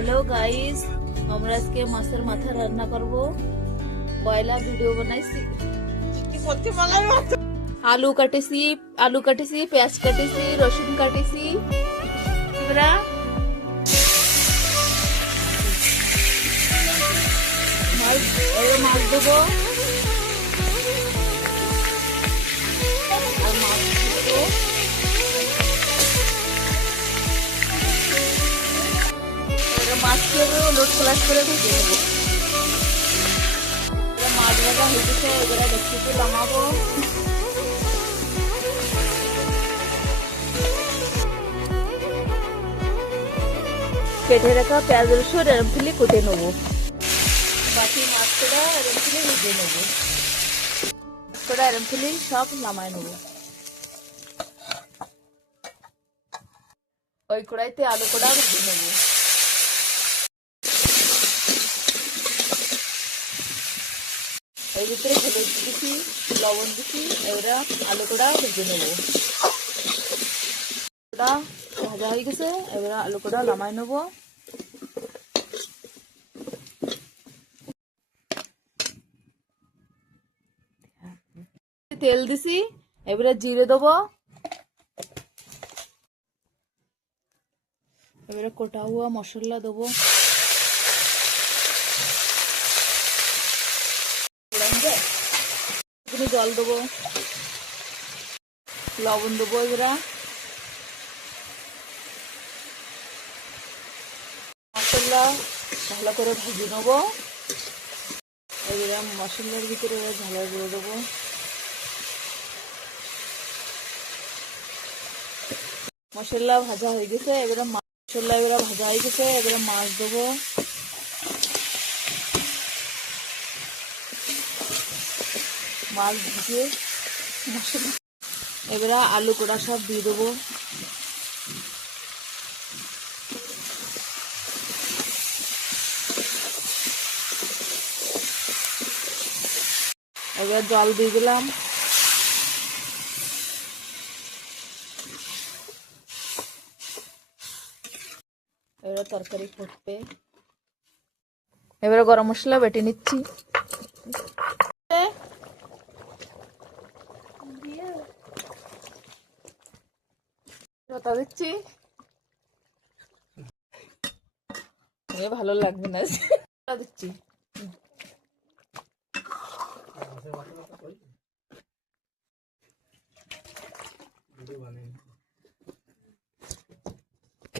Hello guys, আমরা আজকে মাছের মাথা রান্না করব। পয়লা ভিডিও বানাইছি। আলু কাটেছি, পেঁয়াজ কাটেছি, রসুন কাটেছি। এবারে মাছ দেবো। মাছকে লোট ফ্লাশ করে ভেজে নেবো। মাছ ভাজা হয়ে গেছে, এবারে দেখতে নামাবো। কেটে রাখা পেঁয়াজ রসুন এরম ফেলে কুটে নেবো। বাকি মাছটা এরম ফেলে ভেজে নেবো। মাছটা এরম ফেলে সব নামায় নেবো। ওই কড়াইতে আলু কড়া ভেজে নেবো। এর ভিতরে হলুদ দিচ্ছি, লবণ দিচ্ছি। এবারে আলু কড়া ভেজে নেবো। ভাজা হয়ে গেছে, এবারে আলু কড়া নামাই নেবো। তেল দিছি, এবারে জিরে দেবো। এবারে কোটা হুয়া মশলা দেবো। জল দেবো, লবণ দেবো। এবারে মশলা ভালো করে ভেজে নেবো। এবারে মশলার ভিতরে ঝালের গুঁড়ো দেবো। মশলা ভাজা হয়ে গেছে, এবারে মশলা ভাজা হয়ে গেছে, এবারে মাছ দেবো। মাছ দিয়ে মশলা এবারে আলু কোড়া সব দিয়ে দেবো। এবার জল দিয়ে দিলাম। এবারে তরকারি ফুটবে। এবারে গরম মশলা বেটে নিচ্ছি। দিচ্ছি, ভালো লাগবে না দিচ্ছি।